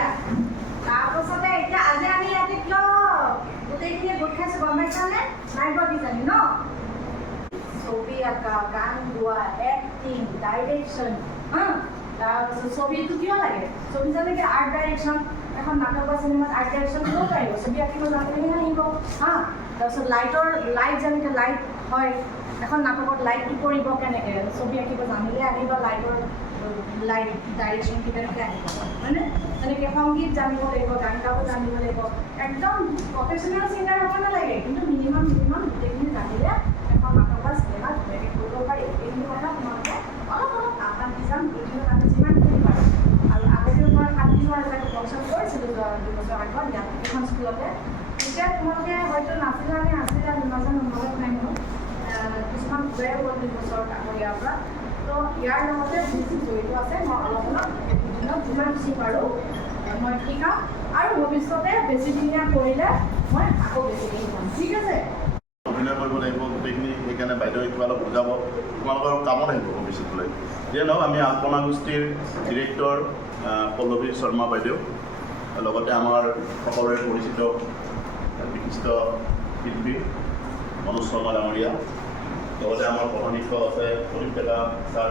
দিয়া তাৰপাছতে এতিয়া আজি আমি ইয়াতে কিয় গোটেইখিনি গোট খাইছোঁ গম পাইছানে? নাই পোৱা কিজানি ন? ছবি আঁকা, গান গোৱা, এক্টিং, ডাইৰেকশ্যন, তাৰপিছত ছবিটো কিয় লাগে? ছবি যেনেকৈ আৰ্ট ডাইৰেকশ্যন, এখন নাটক বা চিনেমাত আৰ্ট ডাইৰেকশ্যন দিব পাৰিব, ছবি আঁকিব জানিলেহে আহিব। তাৰপিছত লাইট যেনেকৈ লাইট হয়, এখন নাটকত লাইটটো পৰিব কেনেকৈ, ছবি আঁকিব জানিলে আহিব লাইট ডাইৰেকশ্যনটো কেনেকৈ আহিব, হয়নে? তেনেকৈ সংগীত জানিব লাগিব, গান গাব জানিব লাগিব, একদম প্ৰফেচনেল ছিংগাৰ হ'ব নালাগে, কিন্তু মিনিমাম গোটেইখিনি জানিলে এখন নাটক বা চিনেমা ধুনীয়াকৈ কৰিব পাৰি। এইখিনি কথা তোমালোকে অলপ আহ্বান দি যাম, এইখিনি আমি যিমানখিনি পাৰোঁ। আৰু আগতেও মই 7 দিনৰ এটা প্ৰগ্ৰেম কৰিছিলোঁ 2 বছৰ আগত ইয়াত এখন স্কুলতে। তেতিয়া তোমালোকে হয়তো নাছিলে নাজানো মনত নাই মোৰ, কিছুমান ঘূৰাই গ'ল 2 বছৰ আগৰ ইয়াৰ পৰা। তো ইয়াৰ লগতে যি জড়িত আছে মই অলপ দিনত যিমান বেছি পাৰোঁ মই শিকাম, আৰু ভৱিষ্যতে বেছিদিনীয়া কৰিলে মই আকৌ বেছিদিন শিকাম। ঠিক আছে? অভিনয় কৰিব লাগিব গোটেইখিনি, সেইকাৰণে বাইদেৱে কিবা অলপ বুজাব, তোমালোকৰ কামত আহিব ভৱিষ্যতলৈ। যিয়ে নহওক আমি আল্পনা গোষ্ঠীৰ ডিৰেক্টৰ পল্লৱী শৰ্মা বাইদেউ, লগতে আমাৰ সকলোৰে পৰিচিত বিশিষ্ট শিল্পী মনোজ শৰ্মা ডাঙৰীয়া, লগতে আমাৰ প্ৰধান শিক্ষক আছে প্ৰদীপ ডেকা ছাৰ,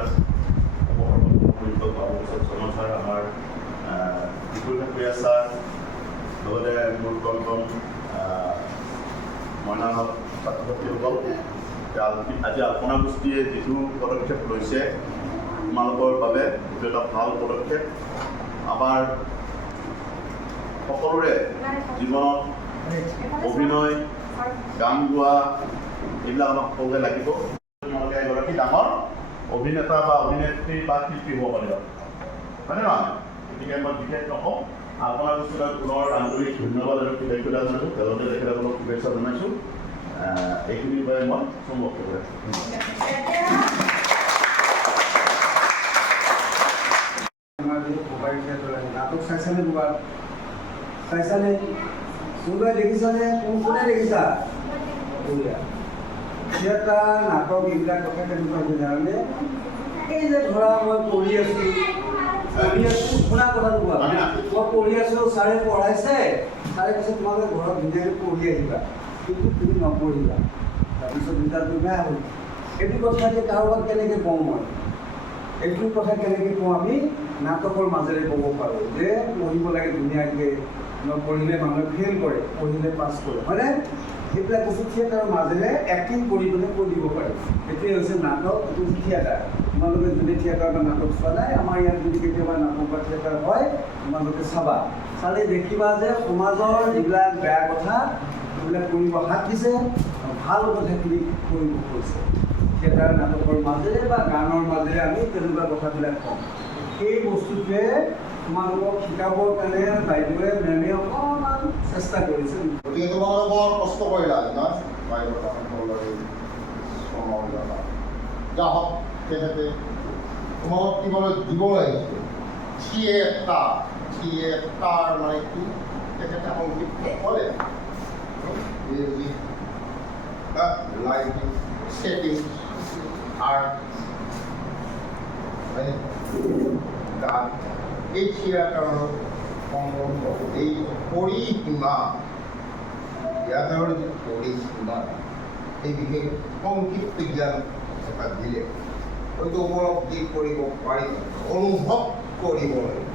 শিক্ষক বাবুপ্ৰসাদ শৰ্মা ছাৰ, আমাৰ বিপুল ঠাকুৰীয়া ছাৰ, লগতে মোৰ কণ মইনাহত ছাত্ৰ ছাত্ৰীসকল। আজি আল্পনা গোষ্ঠীয়ে যিটো পদক্ষেপ লৈছে তোমালোকৰ বাবে এইটো এটা ভাল পদক্ষেপ। আমাৰ সকলোৰে জীৱনত অভিনয়, গান গোৱা এইবিলাক আমাক সকলোকে লাগিব। তোমালোকে এগৰাকী ডাঙৰ অভিনেতা বা অভিনেত্ৰী বা শিল্পী হ'ব পাৰিবা, হয়নে নহয়? গতিকে মই বিশেষ নকওঁ, আল্পনা গোষ্ঠীলৈ পুনৰ আন্তৰিক ধন্যবাদ আৰু কৃতজ্ঞতা জনাইছোঁ, লগতে তেখেতসকলক শুভেচ্ছা জনাইছোঁ। এইখিনিৰ বাবে মই সম্ভৱ কৰোঁ। নাটক চাইছানে? দুবাৰ চাইছানে? কোনোবাই দেখিছানে? কোনে দেখিছা? থিয়েটাৰ, নাটক এইবিলাক কথা কেনেকুৱা হৈ জানানে? এই যে ধৰা মই পঢ়ি আছোঁ, শুনা কথাটো কোৱা, মই পঢ়ি আছোঁ, ছাৰে পঢ়াইছে, ছাৰে কৈছে তোমালোকে ঘৰত ধুনীয়াকৈ পঢ়ি আহিবা, কিন্তু তুমি নপঢ়িবা, তাৰপিছত ৰিজাল্টটো বেয়া হ'ল। এইটো কথা যে কাৰোবাক কেনেকৈ কওঁ মই? এইটো কথা কেনেকৈ কওঁ? আমি নাটকৰ মাজেৰে ক'ব পাৰোঁ যে পঢ়িব লাগে ধুনীয়াকৈ, নপঢ়িলে মানুহে ফেইল কৰে, পঢ়িলে পাছ কৰে, হয়নে? সেইবিলাক বস্তু থিয়েটাৰৰ মাজেৰে এক্টিং কৰি পেলাই কৈ দিব পাৰি। সেইটোৱে হৈছে নাটক, এইটো হৈছে থিয়েটাৰ। তোমালোকে যদি থিয়েটাৰ বা নাটক চোৱা নাই, আমাৰ ইয়াত যদি কেতিয়াবা নাটক বা থিয়েটাৰ হয় তোমালোকে চাবা, চালে দেখিবা যে সমাজৰ যিবিলাক বেয়া কথা সেইবিলাক কৰিব হাত দিছে, ভাল কথাখিনি কৰিব কৈছে। থিয়েটাৰ নাটকৰ মাজেৰে বা গানৰ মাজেৰে আমি তেনেকুৱা কথাবিলাক কওঁ। সেই বস্তুটোৱে তোমালোকক শিকাবৰ কাৰণে বাইদেৱে মেমে অকণমান চেষ্টা কৰিছে। গতিকে তোমালোকে বৰ কষ্ট কৰিলা নহয়, যা হওক তেখেতে তোমালোক কিবলৈ দিব লাগিছে। থিয়েটাৰ মানে কি তেখেতে সংগীত কৰে, লাইটিং, সেটিং, আৰ্ট, গান, এই থিয়েটাৰৰ সম্বন্ধ, এই পৰিসীমা, থিয়েটাৰৰ যি পৰিসীমা, এই বিশেষ সংগীত বিজ্ঞান এটা দিলে হয়তো উপলব্ধি কৰিব পাৰিব, অনুভৱ কৰিব লাগিব।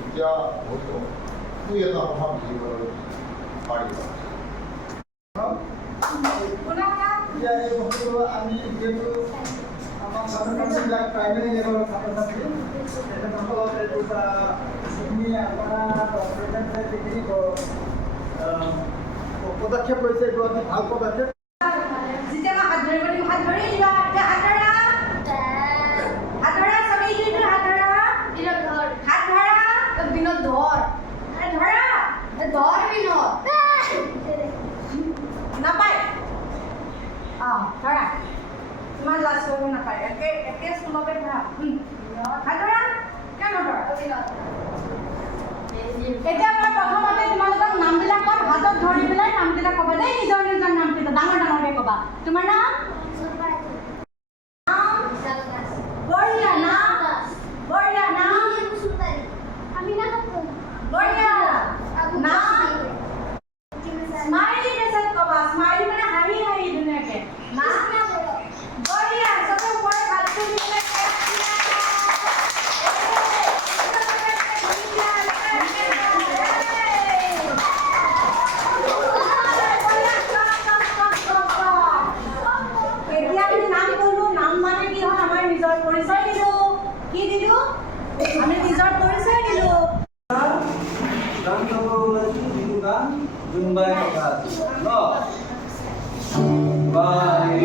এতিয়া হয়তো দুই এটা কথা বুজিবলৈ পাৰিবা। এতিয়া এই বস্তুটো আমি যিহেতু আমাৰ ছাত্ৰ ছাত্ৰীবিলাক প্ৰাইমেৰী লেভেলৰ ছাত্ৰ ছাত্ৰী, তেখেতসকলক এইটো যিখিনি আপোনাৰ যিখিনি পদক্ষেপ লৈছে এইটো অতি ভাল পদক্ষেপ। যেতিয়া মই হাত ধৰিব দিম, হাত ধৰি দিবা। হাত ধৰা চবেই দিলো, হাত ধৰা বিনোদ ধৰ, ধৰা বিনোদ নাপায়। ধৰা ইমান লাজ কৰিব নাপায়, একে স্কুলতে ধৰা। হাত ধৰা, কিয় নধৰা? এতিয়া মই প্ৰথমতে তোমালোকক নামবিলাক ক'ম, হাতত ধৰি পেলাই নামবিলাক ক'বা দেই, নিজৰ নিজৰ নামকেইটা ডাঙৰ ডাঙৰকৈ ক'বা। তোমাৰ নাম? বঢ়িয়া নাম, বঢ়িয়া নাম। আমি কোনোবাই কথা আছে ন বাই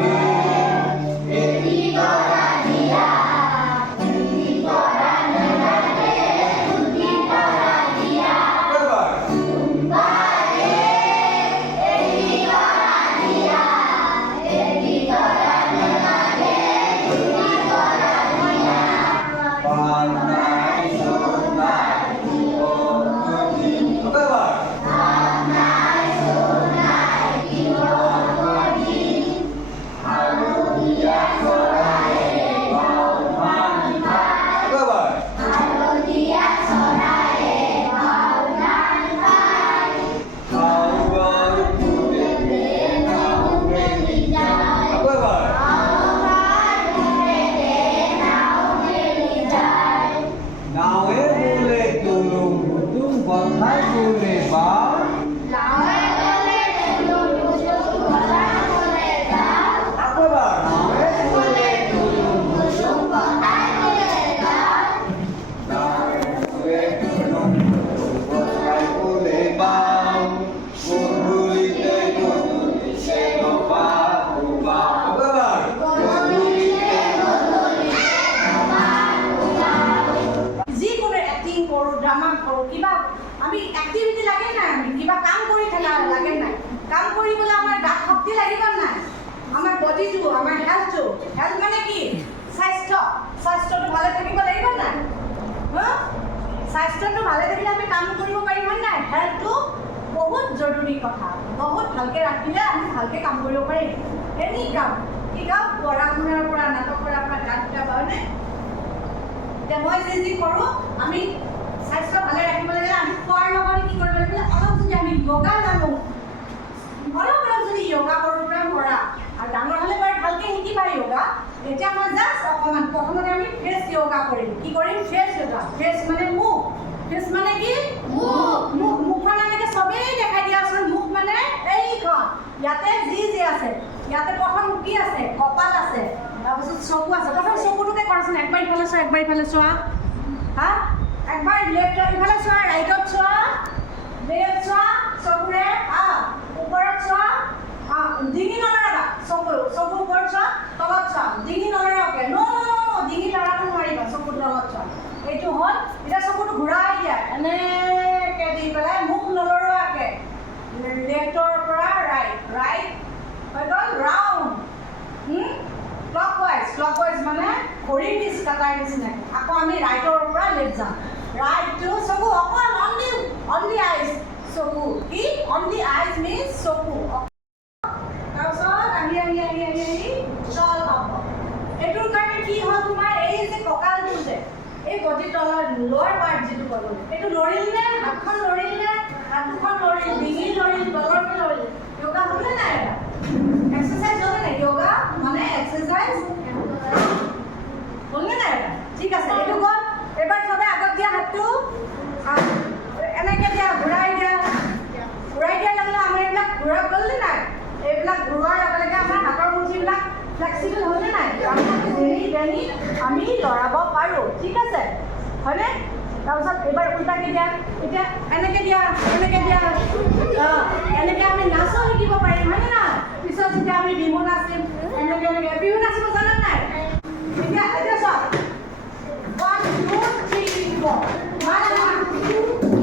আমি এক্টিভিটি লাগে না আমি কিবা কাম কৰি থাকা লাগে নাই কাম কৰিবলৈ আমাৰ গাত শক্তি লাগিব নাই আমাৰ বডিটো আমাৰ হেল্থটো হেল্থ মানে কি স্বাস্থ্যটো ভালে থাকিব লাগিব নাই স্বাস্থ্যটো ভালে থাকিলে আমি কাম কৰিব পাৰিম নাই হেল্থটো বহুত জৰুৰী কথা বহুত ভালকৈ ৰাখিলে আমি ভালকৈ কাম কৰিব পাৰিম এনি কাম কি কাম পঢ়া শুনাৰ পৰা নাটক কৰাৰ পৰা গান গাব হয়নে এতিয়া মই যি কৰোঁ আমি স্বাস্থ্য ভালে ৰাখিব লাগে আমি খোৱাৰ লগতে কি কৰিব লাগে অলপ যদি আমি য়োগা জানো অলপ যদি য়োগা কৰোঁ পৰা আৰু ডাঙৰ হ'লে বাৰু ভালকৈ শিকিবা য়োগা এতিয়া মই জাষ্ট অকণমান প্ৰথমতে আমি ফেচ য়োগা কৰিম কি কৰিম ফেচ য়োগা ফেচ মানে মুখ ফেচ মানে কি মুখখন এনেকৈ চবেই দেখাই দিয়াচোন মুখ মানে এইখন ইয়াতে যি আছে ইয়াতে প্ৰথম কি আছে কপাল আছে তাৰপিছত চকু আছে প্ৰথম চকুটোকে কৰাচোন একবাৰ ইফালে চোৱা হা একবাৰ লেফ্ট ইফালে চোৱা ৰাইটত চোৱা লেফ্ট চোৱা চকুৰে ওপৰত চোৱা ডিঙি নলৰাবা চকু ওপৰত চোৱা তলত চোৱা ডিঙি নলৰাকে ডিঙি লৰাব নোৱাৰিবা চকুৰ তলত চোৱা এইটো হ'ল এতিয়া চকুটো ঘূৰাই দিয়া এনেকৈ দি পেলাই মুখ নলৰোৱাকৈ লেফ্টৰ পৰা ৰাইট হৈ গ'ল ৰাউণ্ড ক্লকৱাইজ মানে ঘড়ী পিছ কাটাৰ নিচিনাকৈ আকৌ আমি ৰাইটৰ পৰা লেফ্ট যাম ৰাইটটো চকু অকল অন দি আইজ চকু কি অন দি আইজ মিনছ চকু তাৰপিছত আহি তল হ'ব এইটোৰ কাৰণে কি হ'ল তোমাৰ এই যে কঁকালটো যে এই বডিৰ তলৰ লোৱাৰ পাৰ্ট যিটো ক'লো এইটো লৰিল নে হাতখন লৰিল নে হাত দুখন লৰিল ডিঙি লৰিল তলৰটো লৰিল য়োগা হ'লনে নাই এক্সাৰচাইজ হ'লে নাই য়োগা মানে এক্সাৰচাইজ হ'লনে নাই ঠিক আছে এইটো গ'ল এবাৰ চবে আগত দিয়া হাতটো এনেকৈ দিয়া ঘূৰাই দিয়া লাগিলে আমাৰ এইবিলাক ঘূৰা গ'লনে নাই এইবিলাক ঘূৰোৱাৰ লগে লগে আমাৰ হাতৰ মুঠিবিলাক ফ্লেক্সিবল হ'লনে নাই বেনি আমি লৰাব পাৰোঁ ঠিক আছে হয়নে তাৰপিছত এইবাৰ উল্টাকৈ দিয়া এতিয়া এনেকৈ দিয়া এনেকৈ আমি নাচো শিকিব পাৰিম হয়নে নাই পিছত যেতিয়া আমি বিহু নাচিম এনেকৈ বিহু নাচিব জানা নাই এতিয়া চোৱা 1 2 3 4 1 1 2 3 4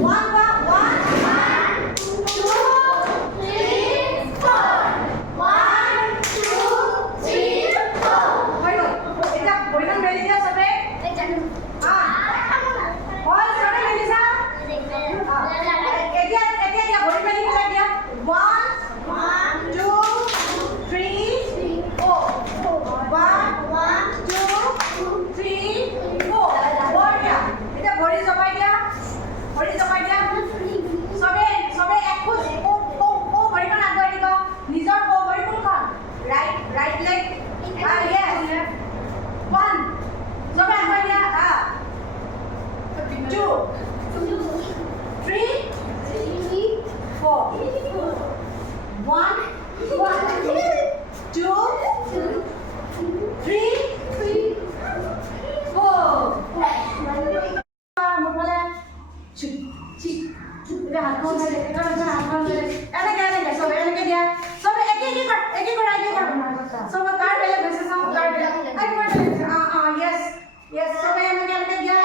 চিক এটা হাতখন ধরে এটা হাতখন ধরে এনেকে সবে এনেকে দিয়া সবে একে কর সবে কার বেলে বেসে সাম কার yes সবে এনেকে দিয়া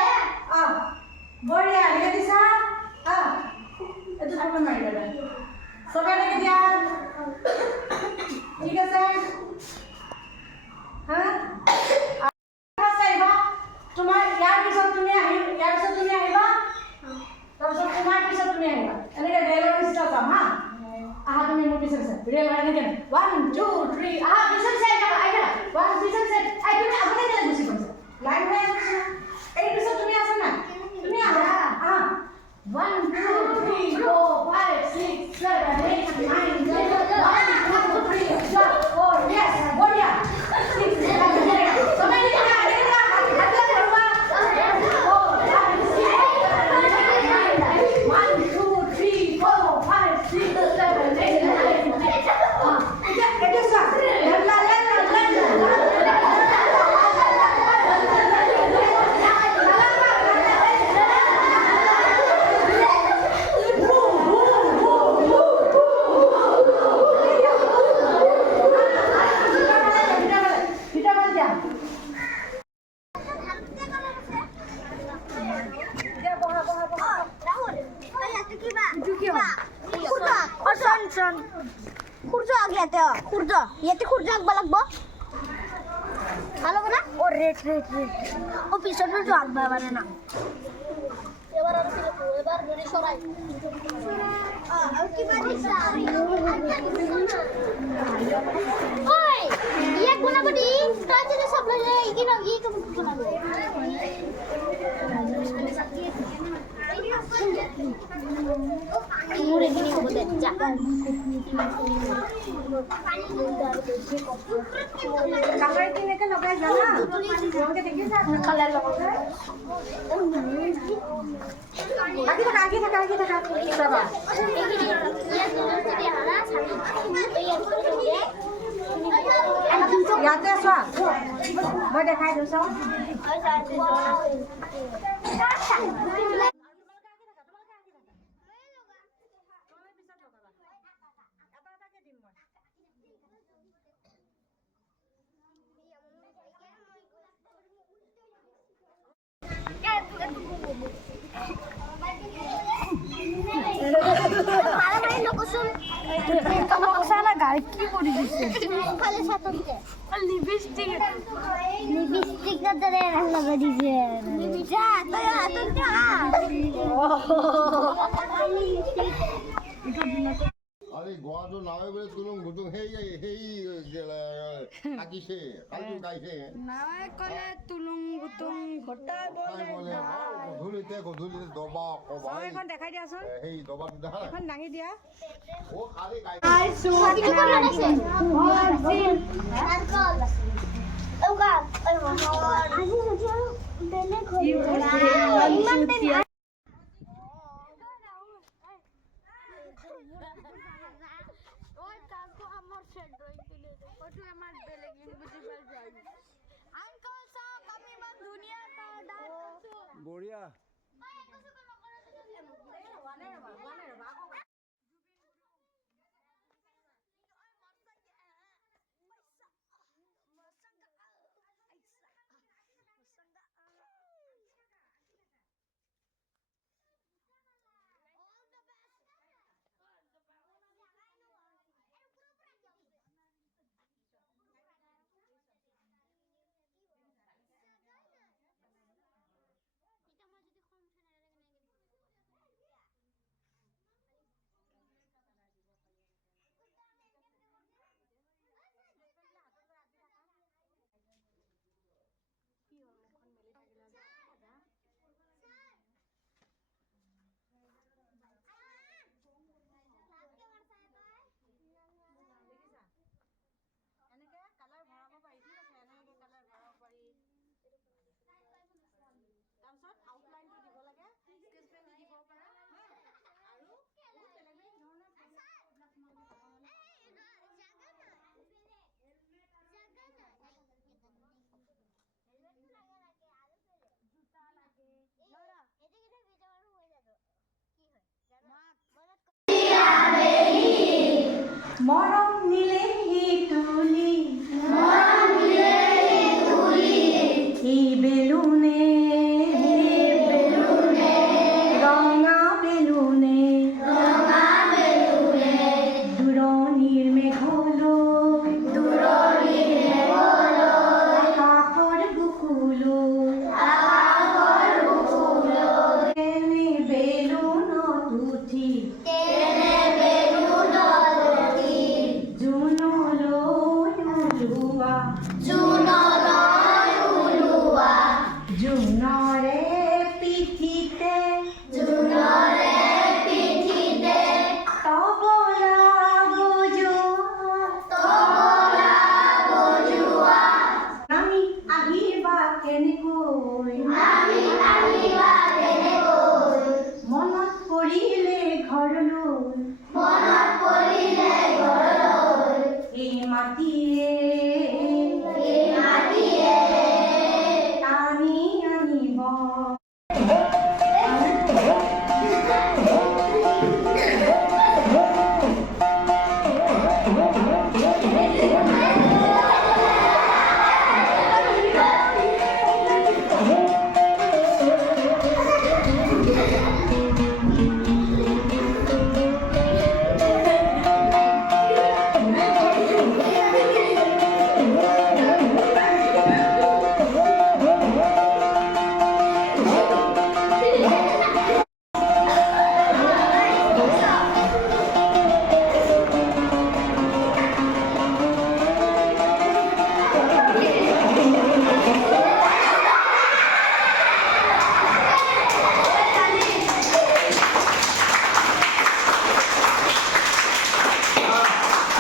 বড়িয়া লিখে দিছা এটো সবে মারি দাদা সবে এনেকে দিয়া ঠিক আছে হ্যাঁ তোমাৰ ইয়াৰ পিছত তুমি আহিবা তাৰপিছত তোমাৰ পিছত তুমি আহিবা এনেকে ডেলৰ পিছত যাম হা আহা তুমি মোৰ পিছত ভিডিঅ' বনাই এনেকে 1 2 3 আহা পিছত চাই আহিবা 1 পিছত চাই আই তুমি আগতে কেলে গুচি গৈছা লাইন হৈ আছে এই পিছত তুমি আছা না তুমি আহা 1 2 3 4 5 6 7 8 9 10 1 2 3 4 yes বঢ়িয়া 6 7 8 সবাই খুরজো আগে এতে খুরজো এতে খুরজো আগে লাগবো ভালো না ও রেট ও পিছনে তো আগে মানে না এবার আর কি এবার গড়ি সরাই আর কি বাড়ি সারি ওই ইয়া কোনা বডি কাজে সব লাগে ইগিনো ই কম কোনা মুরে গিনি বলে যা কালার কিনে কে লগাই জানা রঙকে দেখিস না কালার লগাতে আগে থাকা বাবা ইয়াতে আছো মই দেখাই দিছো গাড়ি কি করে দিচ্ছে লিপস্টিক ধরে লাগা দিছে যা আরে গোয়াটো নামে বলে তুলুং বুটুং হেই থাকিছে কালু গাইছে নামে কলে তুলুং গুতুং ঘটা বলে গধূলিতে দবা কবাই এখন দেখাই দিয়াচোন হেই দবাটো দেখা এখন দাঙি দিয়া ও খালি গাই কি করে আছে ওগা ওই বেলে খোলা ইমান ওই কাকু আমার সেট ড্রয়িং তুলে দে ওটু আমার বেলে গিয়ে বুঝি পাই যাই আঙ্কেল সাহেব আমি মান দুনিয়া কা দাঁত বঢ়িয়া এটা আমার যদি মৰম নিলে তুলি এই বেলুনে ৰঙা বেলুনে দূৰণিৰ মেঘলৈ আকাশৰ বুকুলৈ কেনে বেলুনত উঠি জোনলৈ ওলোৱা জোনৰে পিঠিতে তবলা বজোৱা আমি আহিবা কেনেকৈ মনত পৰিলে ঘৰলৈ এই মাটিয়ে টানি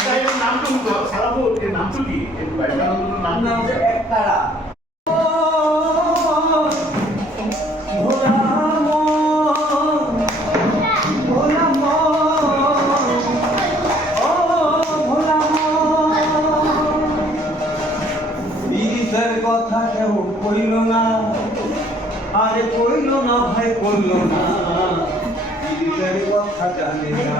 আনিব নামটো কি নাম যে একতাৰা কথা কেউ কইল না আরে কইল না ভাই কইল না নিজের কথা জানে না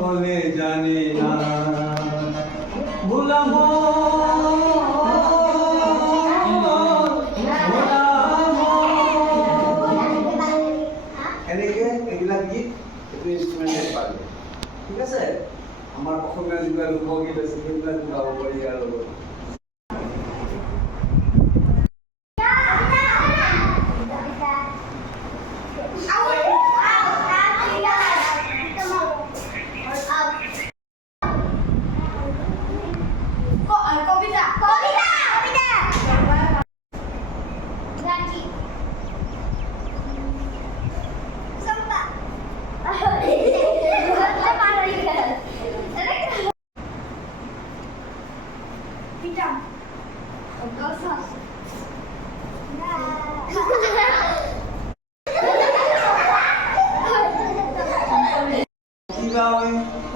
সকলে জানে না ভুলাম এনেকে এইবিলাক গীত এইটো ইনষ্ট্ৰুমেণ্টে পালে ঠিক আছে আমাৰ অসমীয়া যিবিলাক লোকগীত আছে সেইবিলাক গাব পাৰি ইয়াৰ লগত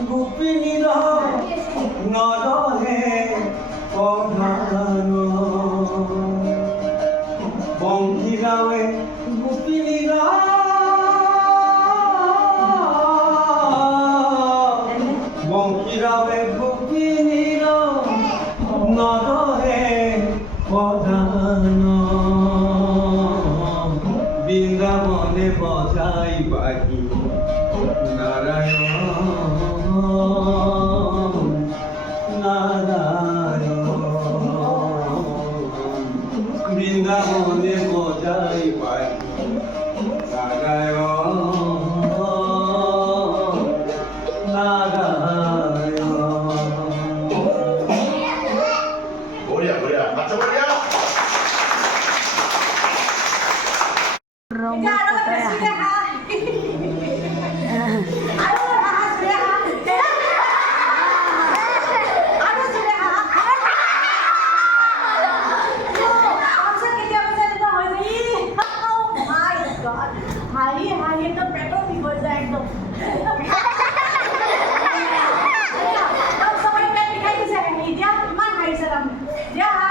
গোপিনী নৰহে প্ৰধান বংশী গাঁৱে গোপিনী বংশী গাঁৱে গোপিনী নৰহে প্ৰধান বৃন্দাবনে বজাই বাহি বৃন্দাবনে বজাই পাই বঢ়িয়া বঢ়িয়া আচ্ছা বঢ়িয়া কেতিয়া দিয়া